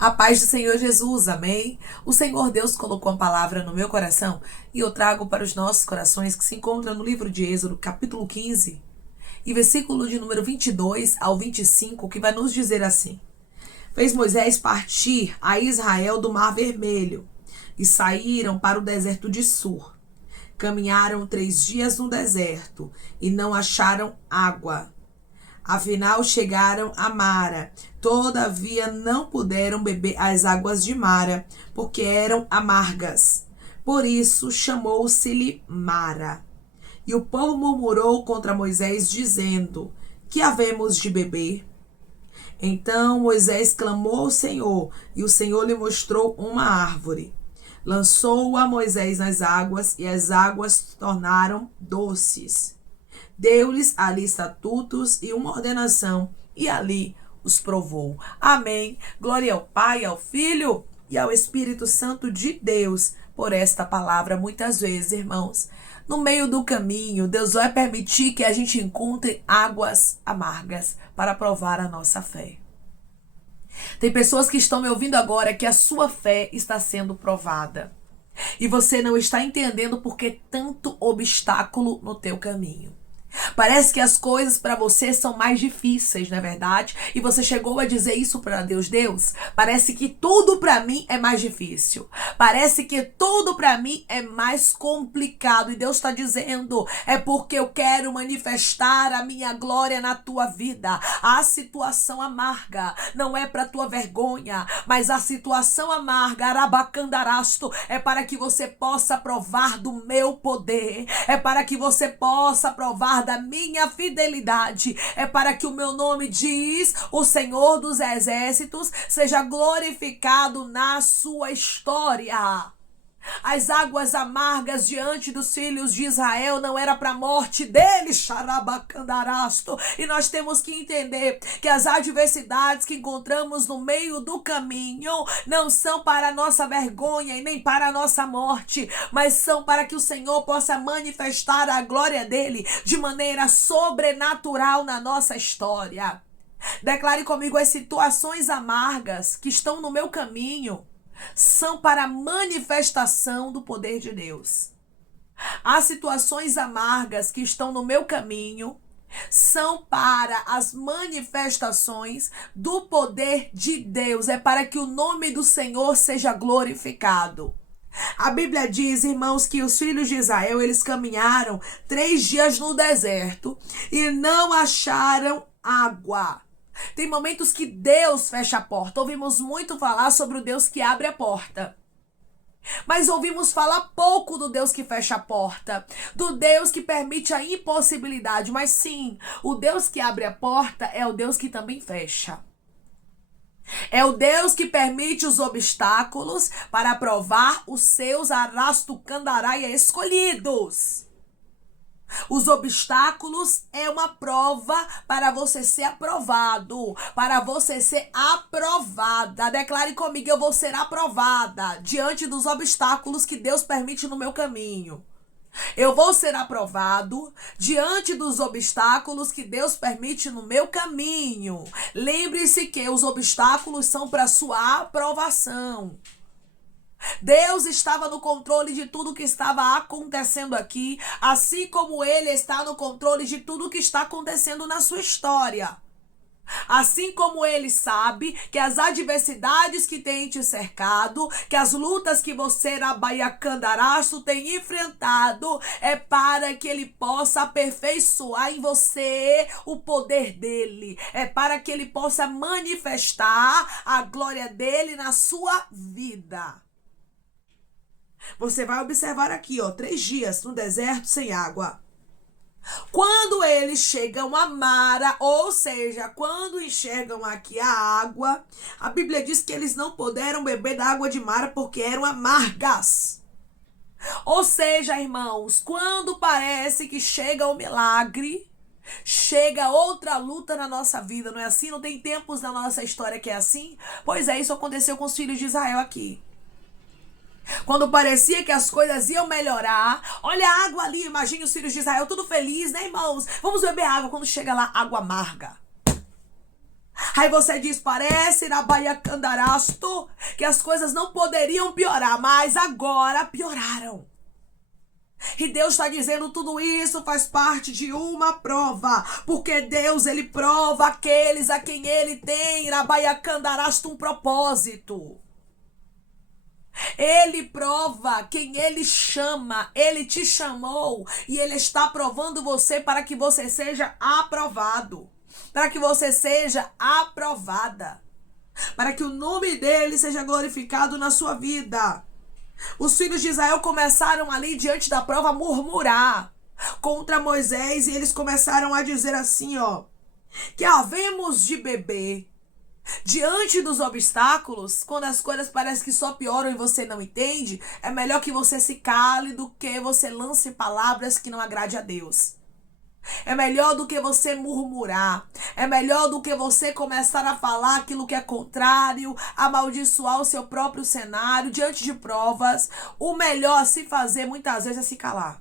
A paz do Senhor Jesus, amém? O Senhor Deus colocou uma palavra no meu coração e eu trago para os nossos corações que se encontra no livro de Êxodo, capítulo 15, e versículo de número 22 ao 25, que vai nos dizer assim: Fez Moisés partir a Israel do Mar Vermelho e saíram para o deserto de Sur. Caminharam 3 dias no deserto e não acharam água. Afinal, chegaram a Mara. Todavia, não puderam beber as águas de Mara, porque eram amargas. Por isso, chamou-se-lhe Mara. E o povo murmurou contra Moisés, dizendo: Que havemos de beber? Então Moisés clamou ao Senhor, e o Senhor lhe mostrou uma árvore. Lançou-o a Moisés nas águas, e as águas se tornaram doces. Deu-lhes ali estatutos e uma ordenação, e ali os provou. Amém. Glória ao Pai, ao Filho e ao Espírito Santo de Deus por esta palavra. Muitas vezes, irmãos, no meio do caminho, Deus vai permitir que a gente encontre águas amargas para provar a nossa fé. Tem pessoas que estão me ouvindo agora que a sua fé está sendo provada. E você não está entendendo por que tanto obstáculo no teu caminho. Parece que as coisas para você são mais difíceis, não é verdade? E você chegou a dizer isso para Deus: Deus, parece que tudo para mim é mais difícil. Parece que tudo para mim é mais complicado. E Deus está dizendo: é porque eu quero manifestar a minha glória na tua vida. A situação amarga não é para tua vergonha, mas a situação amarga, arabacandarasto, é para que você possa provar do meu poder. É para que você possa provar da minha fidelidade. É para que o meu nome, diz o Senhor dos Exércitos, seja glorificado na sua história. As águas amargas diante dos filhos de Israel não era para a morte deles, xarabacandarasto. E nós temos que entender que as adversidades que encontramos no meio do caminho não são para a nossa vergonha e nem para a nossa morte, mas são para que o Senhor possa manifestar a glória dele de maneira sobrenatural na nossa história. Declare comigo: as situações amargas que estão no meu caminho são para a manifestação do poder de Deus. As situações amargas que estão no meu caminho são para as manifestações do poder de Deus. É para que o nome do Senhor seja glorificado. A Bíblia diz, irmãos, que os filhos de Israel, eles caminharam 3 dias no deserto e não acharam água. Tem momentos que Deus fecha a porta. Ouvimos muito falar sobre o Deus que abre a porta. Mas ouvimos falar pouco do Deus que fecha a porta. Do Deus que permite a impossibilidade. Mas sim, o Deus que abre a porta é o Deus que também fecha. É o Deus que permite os obstáculos para provar os seus arastucandaraia escolhidos. Os obstáculos é uma prova para você ser aprovado, para você ser aprovada. Declare comigo: eu vou ser aprovada diante dos obstáculos que Deus permite no meu caminho. Eu vou ser aprovado diante dos obstáculos que Deus permite no meu caminho. Lembre-se que os obstáculos são para sua aprovação. Deus estava no controle de tudo que estava acontecendo aqui, assim como Ele está no controle de tudo que está acontecendo na sua história. Assim como Ele sabe que as adversidades que tem te cercado, que as lutas que você, rabaiacandaraço, tem enfrentado, é para que Ele possa aperfeiçoar em você o poder dEle. É para que Ele possa manifestar a glória dEle na sua vida. Você vai observar aqui, 3 dias no deserto sem água. Quando eles chegam a Mara, ou seja, quando enxergam aqui a água, a Bíblia diz que eles não puderam beber da água de Mara porque eram amargas. Ou seja, irmãos, quando parece que chega o milagre, chega outra luta na nossa vida, não é assim? Não tem tempos na nossa história que é assim? Pois é, isso aconteceu com os filhos de Israel aqui. Quando parecia que as coisas iam melhorar, olha a água ali, imagine os filhos de Israel tudo feliz, né, irmãos? Vamos beber água. Quando chega lá, água amarga. Aí você diz, parece na Bahia Candarasto que as coisas não poderiam piorar, mas agora pioraram. E Deus está dizendo, tudo isso faz parte de uma prova, porque Deus, ele prova aqueles a quem ele tem, na Bahia Candarasto, um propósito. Ele prova quem ele chama, ele te chamou e ele está provando você para que você seja aprovado, para que você seja aprovada, para que o nome dele seja glorificado na sua vida. Os filhos de Israel começaram ali diante da prova a murmurar contra Moisés e eles começaram a dizer assim, que havemos de beber. Diante dos obstáculos, quando as coisas parecem que só pioram e você não entende, é melhor que você se cale do que você lance palavras que não agrade a Deus. É melhor do que você murmurar. É melhor do que você começar a falar aquilo que é contrário, amaldiçoar o seu próprio cenário diante de provas. O melhor a se fazer muitas vezes é se calar.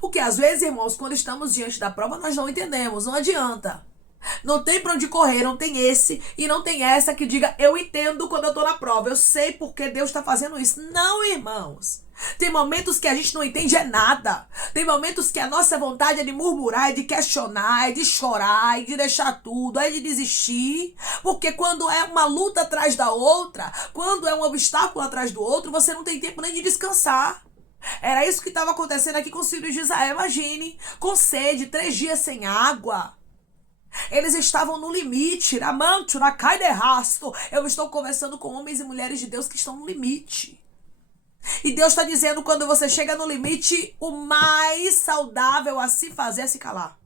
Porque às vezes, irmãos, quando estamos diante da prova, nós não entendemos, não adianta. Não tem pra onde correr, não tem esse e não tem essa que diga, eu entendo quando eu tô na prova, eu sei porque Deus está fazendo isso. Não, irmãos. Tem momentos que a gente não entende nada. Tem momentos que a nossa vontade é de murmurar, é de questionar, é de chorar, é de deixar tudo, é de desistir. Porque quando é uma luta atrás da outra, quando é um obstáculo atrás do outro, você não tem tempo nem de descansar. Era isso que estava acontecendo aqui com os filhos de Israel. Imagine, com sede, 3 dias sem água. Eles estavam no limite. Ramancho, na cai de rasto. Eu estou conversando com homens e mulheres de Deus que estão no limite. E Deus está dizendo, quando você chega no limite, o mais saudável a se fazer é se calar.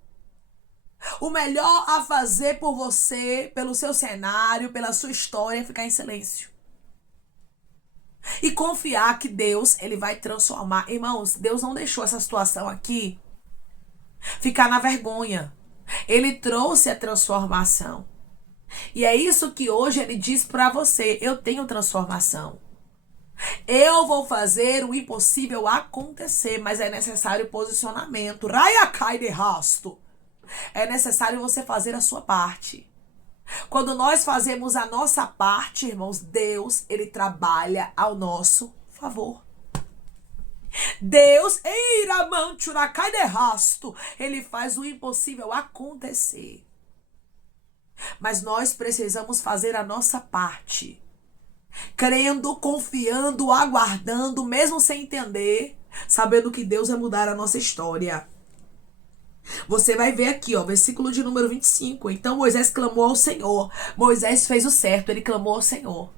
O melhor a fazer por você, pelo seu cenário, pela sua história, é ficar em silêncio. E confiar que Deus, ele vai transformar. Irmãos, Deus não deixou essa situação aqui ficar na vergonha. Ele trouxe a transformação. E é isso que hoje ele diz para você. Eu tenho transformação. Eu vou fazer o impossível acontecer, mas é necessário posicionamento. Raia cai de rasto. É necessário você fazer a sua parte. Quando nós fazemos a nossa parte, irmãos, Deus, ele trabalha ao nosso favor. Deus, ele faz o impossível acontecer. Mas nós precisamos fazer a nossa parte. Crendo, confiando, aguardando, mesmo sem entender, sabendo que Deus vai mudar a nossa história. Você vai ver aqui, versículo de número 25. Então Moisés clamou ao Senhor. Moisés fez o certo, ele clamou ao Senhor.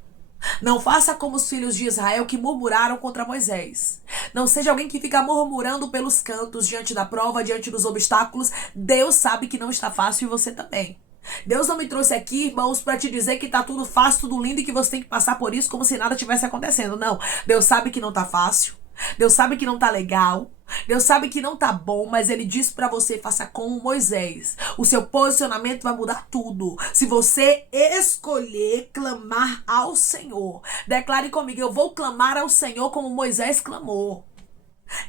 Não faça como os filhos de Israel que murmuraram contra Moisés. Não seja alguém que fica murmurando pelos cantos, diante da prova, diante dos obstáculos. Deus sabe que não está fácil e você também. Deus não me trouxe aqui, irmãos, para te dizer que tá tudo fácil, tudo lindo e que você tem que passar por isso como se nada tivesse acontecendo. Não, Deus sabe que não tá fácil. Deus sabe que não tá legal. Deus sabe que não tá bom, mas ele diz pra você, faça como Moisés. O seu posicionamento vai mudar tudo. Se você escolher clamar ao Senhor. Declare comigo, eu vou clamar ao Senhor como Moisés clamou.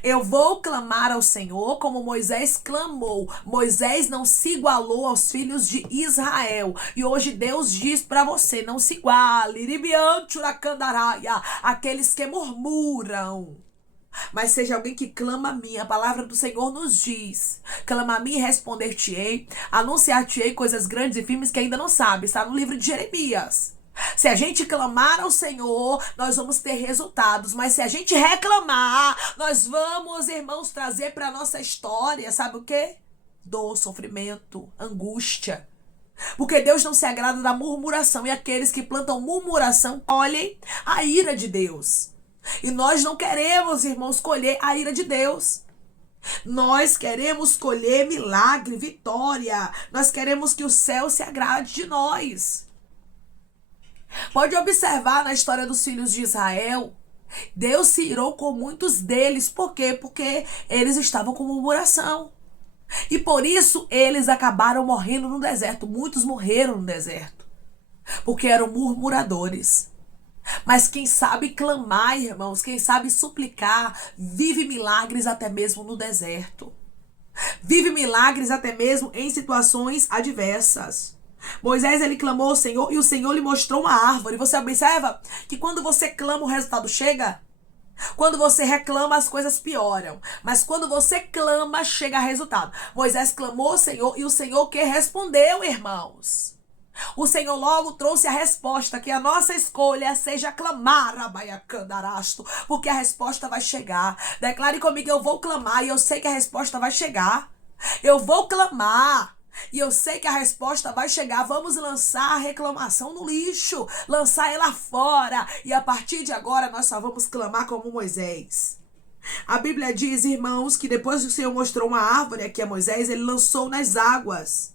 Eu vou clamar ao Senhor como Moisés clamou. Moisés não se igualou aos filhos de Israel. E hoje Deus diz para você, não se iguale. Aqueles que murmuram. Mas seja alguém que clama a mim. A palavra do Senhor nos diz. Clama a mim e responder-te-ei. Anunciar-te-ei coisas grandes e firmes que ainda não sabe. Está no livro de Jeremias. Se a gente clamar ao Senhor, nós vamos ter resultados. Mas se a gente reclamar, nós vamos, irmãos, trazer para a nossa história, sabe o quê? Dor, sofrimento, angústia. Porque Deus não se agrada da murmuração. E aqueles que plantam murmuração colhem a ira de Deus. E nós não queremos, irmãos, colher a ira de Deus. Nós queremos colher milagre, vitória. Nós queremos que o céu se agrade de nós. Pode observar na história dos filhos de Israel, Deus se irou com muitos deles. Por quê? Porque eles estavam com murmuração. E por isso eles acabaram morrendo no deserto. Muitos morreram no deserto. Porque eram murmuradores. Mas quem sabe clamar, irmãos, quem sabe suplicar, vive milagres até mesmo no deserto. Vive milagres até mesmo em situações adversas. Moisés, ele clamou ao Senhor e o Senhor lhe mostrou uma árvore. Você observa que quando você clama, o resultado chega? Quando você reclama, as coisas pioram. Mas quando você clama, chega resultado. Moisés clamou ao Senhor e o Senhor que respondeu, irmãos. O Senhor logo trouxe a resposta, que a nossa escolha seja clamar, Rabaiacandarasto, porque a resposta vai chegar. Declare comigo, eu vou clamar e eu sei que a resposta vai chegar. Eu vou clamar e eu sei que a resposta vai chegar. Vamos lançar a reclamação no lixo, lançar ela fora. E a partir de agora nós só vamos clamar como Moisés. A Bíblia diz, irmãos, que depois que o Senhor mostrou uma árvore aqui a Moisés, ele lançou nas águas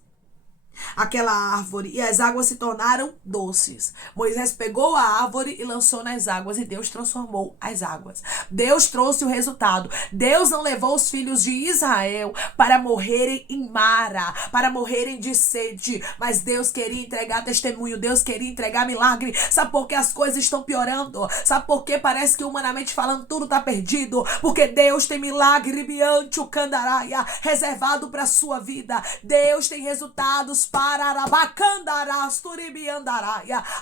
aquela árvore e as águas se tornaram doces. Moisés pegou a árvore e lançou nas águas e Deus transformou as águas. Deus trouxe o resultado. Deus não levou os filhos de Israel para morrerem em Mara, para morrerem de sede, mas Deus queria entregar testemunho, Deus queria entregar milagre. Sabe por que as coisas estão piorando? Sabe por que parece que humanamente falando tudo está perdido? Porque Deus tem milagre biante o candaraia reservado para a sua vida. Deus tem resultados para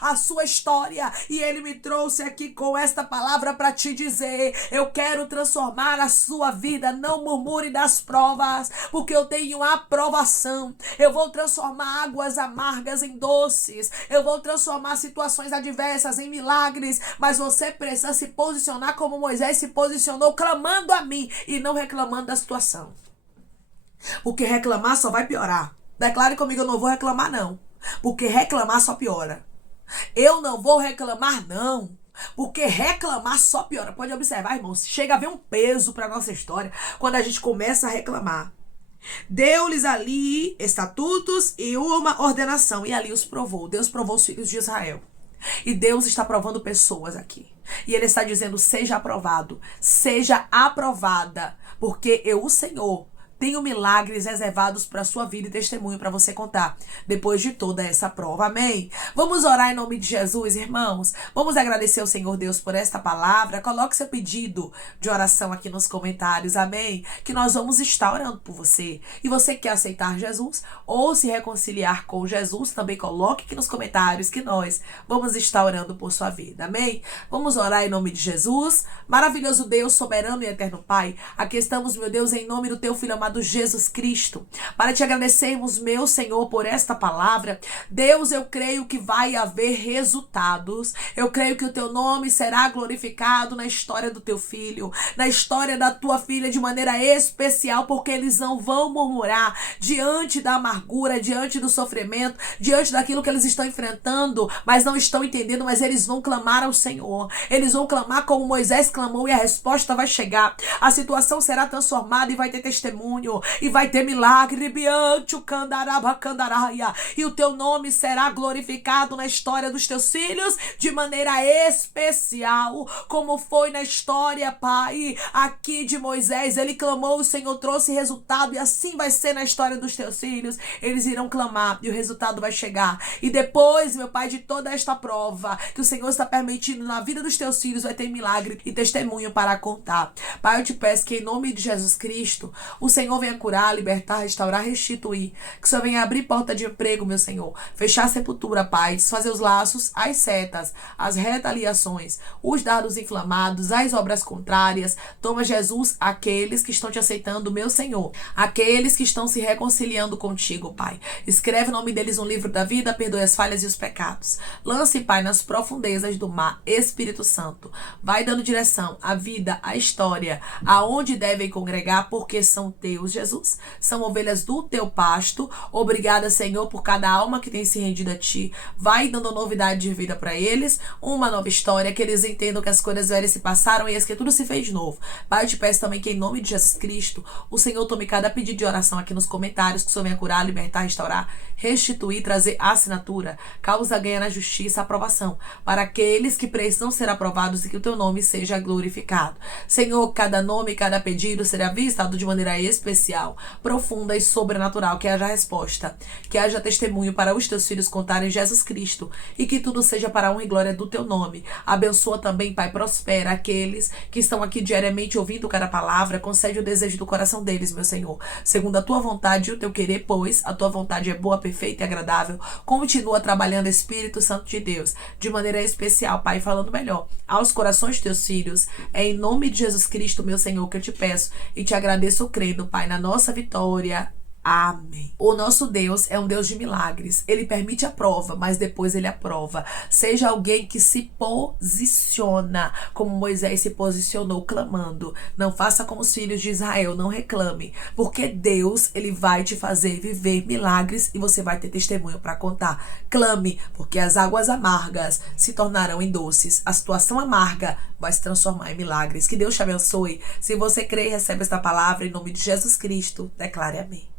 a sua história. E ele me trouxe aqui com esta palavra para te dizer: eu quero transformar a sua vida. Não murmure das provas, porque eu tenho aprovação. Eu vou transformar águas amargas em doces. Eu vou transformar situações adversas em milagres. Mas você precisa se posicionar como Moisés se posicionou, clamando a mim e não reclamando da situação. Porque reclamar só vai piorar. Declare comigo, eu não vou reclamar não, porque reclamar só piora. Eu não vou reclamar não, porque reclamar só piora. Pode observar, irmãos, chega a ver um peso para nossa história quando a gente começa a reclamar. Deu-lhes ali estatutos e uma ordenação, e ali os provou. Deus provou os filhos de Israel. E Deus está provando pessoas aqui. E Ele está dizendo, seja aprovado, seja aprovada, porque eu, o Senhor, tenho milagres reservados para a sua vida e testemunho para você contar depois de toda essa prova. Amém? Vamos orar em nome de Jesus, irmãos. Vamos agradecer ao Senhor Deus por esta palavra. Coloque seu pedido de oração aqui nos comentários. Amém? Que nós vamos estar orando por você. E você que quer aceitar Jesus ou se reconciliar com Jesus, também coloque aqui nos comentários que nós vamos estar orando por sua vida. Amém? Vamos orar em nome de Jesus. Maravilhoso Deus, soberano e eterno Pai. Aqui estamos, meu Deus, em nome do teu Filho amado Jesus Cristo, para te agradecermos, meu Senhor, por esta palavra. Deus, eu creio que vai haver resultados. Eu creio que o teu nome será glorificado na história do teu filho, na história da tua filha de maneira especial, porque eles não vão murmurar diante da amargura, diante do sofrimento, diante daquilo que eles estão enfrentando, mas não estão entendendo, mas eles vão clamar ao Senhor. Eles vão clamar como Moisés clamou e a resposta vai chegar. A situação será transformada e vai ter testemunho. E vai ter milagre biante o candarabacandaraia. E o teu nome será glorificado na história dos teus filhos de maneira especial, como foi na história, Pai, aqui de Moisés. Ele clamou, o Senhor trouxe resultado, e assim vai ser na história dos teus filhos. Eles irão clamar e o resultado vai chegar. E depois, meu Pai, de toda esta prova que o Senhor está permitindo na vida dos teus filhos, vai ter milagre e testemunho para contar. Pai, eu te peço que em nome de Jesus Cristo, o Senhor venha curar, libertar, restaurar, restituir. Que o Senhor venha abrir porta de emprego, meu Senhor. Fechar a sepultura, Pai. Desfazer os laços, as setas, as retaliações, os dardos inflamados, as obras contrárias. Toma, Jesus, aqueles que estão te aceitando, meu Senhor. Aqueles que estão se reconciliando contigo, Pai. Escreve o nome deles no livro da vida, perdoe as falhas e os pecados. Lance, Pai, nas profundezas do mar. Espírito Santo, vai dando direção à vida, à história, aonde devem congregar, porque são teus, Jesus. São ovelhas do teu pasto. Obrigada, Senhor, por cada alma que tem se rendido a ti. Vai dando novidade de vida para eles, uma nova história, que eles entendam que as coisas velhas se passaram e as que tudo se fez de novo. Pai, eu te peço também que em nome de Jesus Cristo, o Senhor tome cada pedido de oração aqui nos comentários, que o Senhor venha curar, libertar, restaurar, restituir, trazer assinatura, causa ganha na justiça, aprovação, para aqueles que precisam ser aprovados e que o teu nome seja glorificado. Senhor, cada nome, cada pedido será visitado de maneira especial especial, profunda e sobrenatural, que haja resposta, que haja testemunho para os teus filhos contarem Jesus Cristo e que tudo seja para a honra e glória do teu nome. Abençoa também, Pai, prospera aqueles que estão aqui diariamente ouvindo cada palavra, concede o desejo do coração deles, meu Senhor, segundo a tua vontade e o teu querer, pois a tua vontade é boa, perfeita e agradável. Continua trabalhando, Espírito Santo de Deus, de maneira especial, Pai, falando melhor aos corações de teus filhos. É em nome de Jesus Cristo, meu Senhor, que eu te peço e te agradeço crendo, Pai, na nossa vitória. Amém. O nosso Deus é um Deus de milagres. Ele permite a prova, mas depois ele aprova. Seja alguém que se posiciona, como Moisés se posicionou, clamando. Não faça como os filhos de Israel, não reclame, porque Deus, ele vai te fazer viver milagres e você vai ter testemunho para contar. Clame, porque as águas amargas se tornarão em doces. A situação amarga vai se transformar em milagres. Que Deus te abençoe. Se você crê e recebe esta palavra, em nome de Jesus Cristo, declare amém.